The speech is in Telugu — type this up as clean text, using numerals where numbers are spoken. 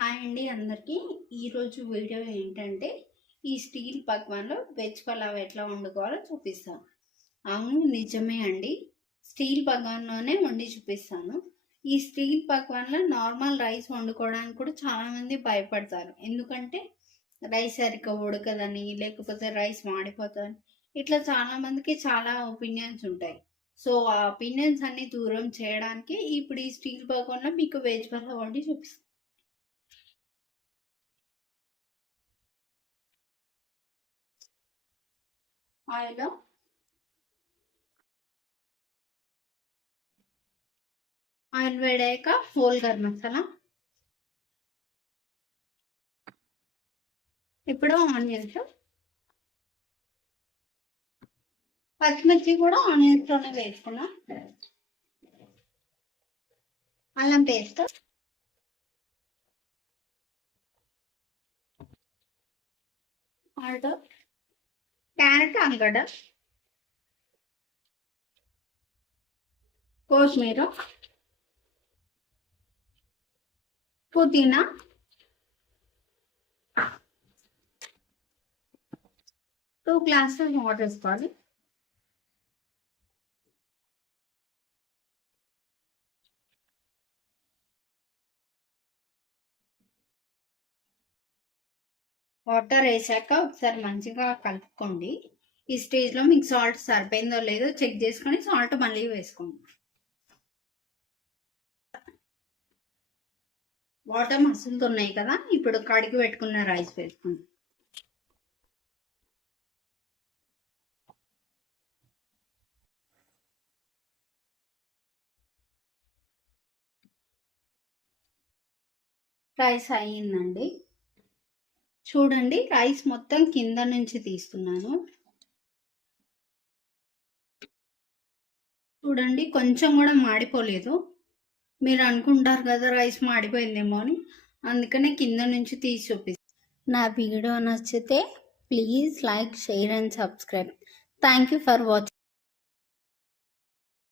హాయ్ అండి అందరికీ. ఈరోజు వీడియో ఏంటంటే ఈ స్టీల్ పక్వాన్లో వెజ్ పలావ్ ఎట్లా వండుకోవాలో చూపిస్తాను. అవును, నిజమే అండి, స్టీల్ పక్వాన్లోనే వండి చూపిస్తాను. ఈ స్టీల్ పక్వాన్లో నార్మల్ రైస్ వండుకోవడానికి కూడా చాలామంది భయపడతారు. ఎందుకంటే రైస్ సరిగ్గా ఉడకదని, లేకపోతే రైస్ మాడిపోతుందని, ఇట్లా చాలామందికి చాలా ఒపీనియన్స్ ఉంటాయి. సో ఆ ఒపీనియన్స్ అన్ని దూరం చేయడానికి ఇప్పుడు ఈ స్టీల్ పక్వాన్లో మీకు వెజ్ పలావ్ వండి చూపిస్తాను. ఆయిల్ ఆయిల్ వేడాక హోల్ గరం మసాలా, ఇప్పుడు ఆనియన్స్, పచ్చిమిర్చి కూడా ఆనియన్స్ లోనే వేసుకున్నాం. అల్లం పేస్ట్, సాల్ట్, క్యారెట్, ఆలుగడ్డ, కొత్తిమీర, పుదీనా, టూ గ్లాసెస్ వాటర్ వేసుకోవాలి. వాటర్ వేసాక ఒకసారి మంచిగా కలుపుకోండి. ఈ స్టేజ్లో మీకు సాల్ట్ సరిపోయిందో లేదో చెక్ చేసుకొని సాల్ట్ మళ్ళీ వేసుకోండి. వాటర్ మసులుతున్నాయి కదా, ఇప్పుడు కడిగి పెట్టుకున్న రైస్ వేసుకోండి. రైస్ అయ్యిందండి. చూడండి, రైస్ మొత్తం కింద నుంచి తీస్తున్నాను. చూడండి, కొంచెం కూడా మాడిపోలేదు. మీరు అనుకుంటారు కదా రైస్ మాడిపోయిందేమో అని, అందుకనే కింద నుంచి తీసి చూపిస్తాను. నా వీడియో నచ్చితే please like, share and subscribe. Thank you for watching.